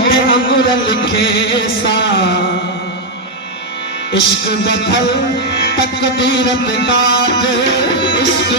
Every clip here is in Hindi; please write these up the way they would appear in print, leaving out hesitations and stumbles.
होठ अंगूर लिखे सा इश्क दफल तकदीर काज इश्क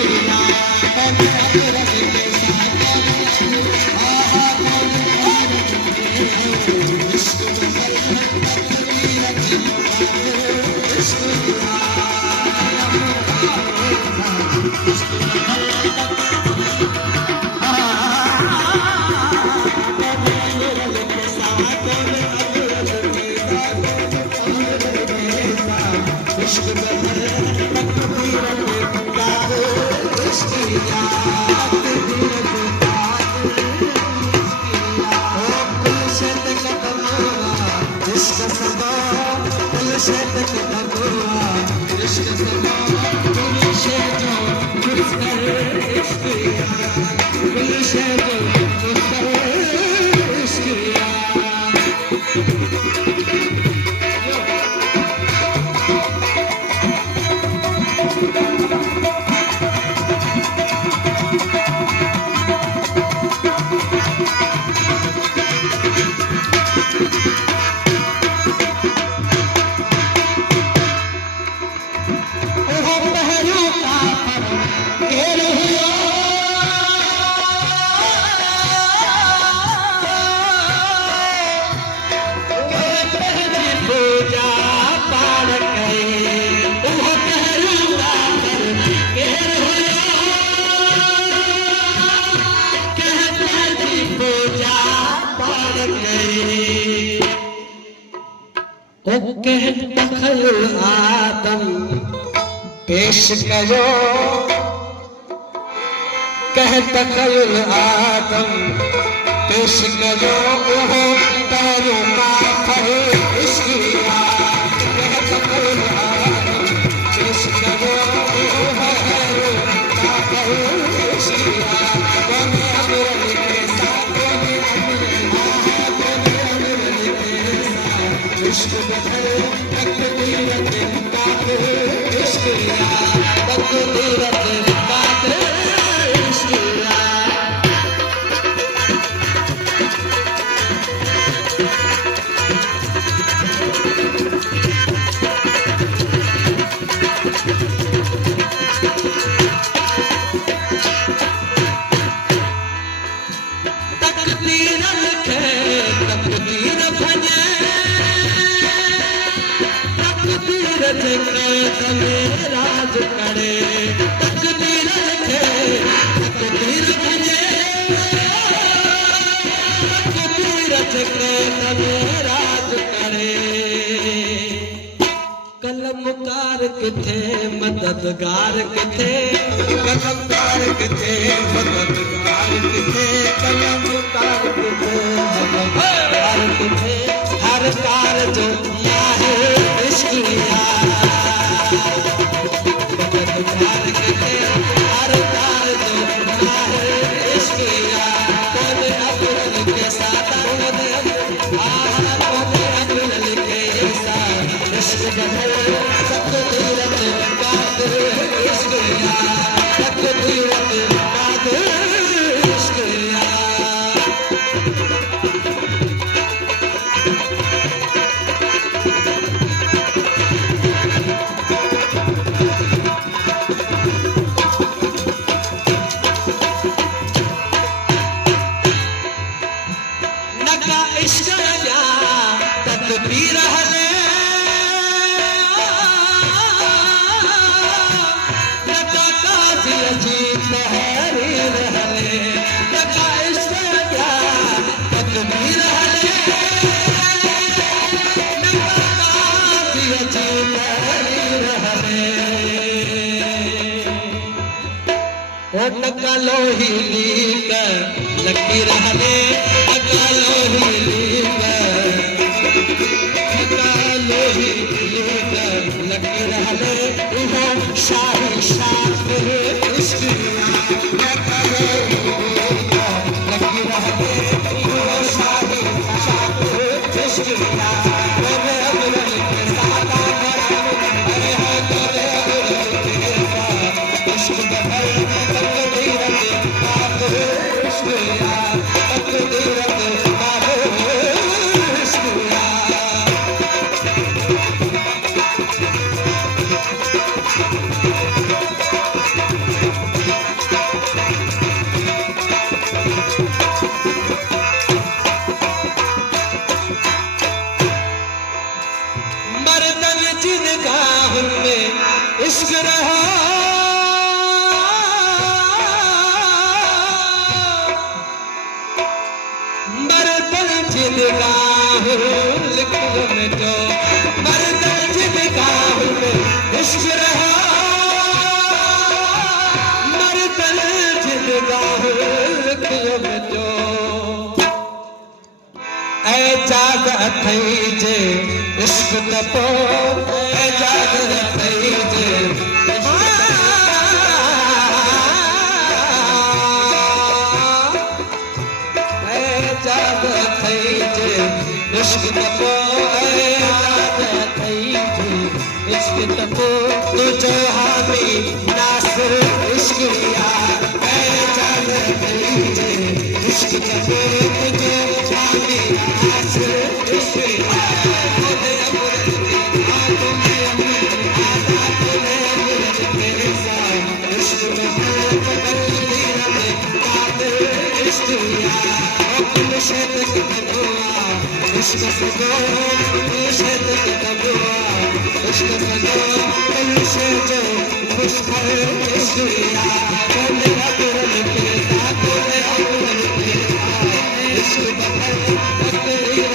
आदम पेश करो कह तखयल आदम पेश करो ओहो पैरों का फल इश्क कह तखयल आदम पेश करो ओहो पैरों का फल इश्क इश्क राज करे तकदीर लिखे तकदीर बने तकदीर लिखे राज करे कलमकार किथे मददगार किथे कलमकार किथे मददगार किथे कलमकार किथे मददगार किथे हर कार जो माहे इश्क लगी रहने लगी रहने शाही शाह इश्क में इश्क रहा मर्दन जिनगाह लिख लो मिटो मर्दन जिनगाह में इश्क रहा मर्दन जिनगाह लिख लो मिटो एजाज़ अथई जे इश्क तपो एजाज़ अथई जे एजाज़ अथई जे इश्क तपो एजाज़ अथई जे इश्क तपो तुझो हामी नासिर इश्क यार एजाज़ अथई जे इश्क तपो तुझो हामी नासिर इश्क इश्क सगो इश्क सगो इश्क सगो इश्क जो खुशखर इश्क यार मेरा दिल के साथ है इश्क बदल तकदीर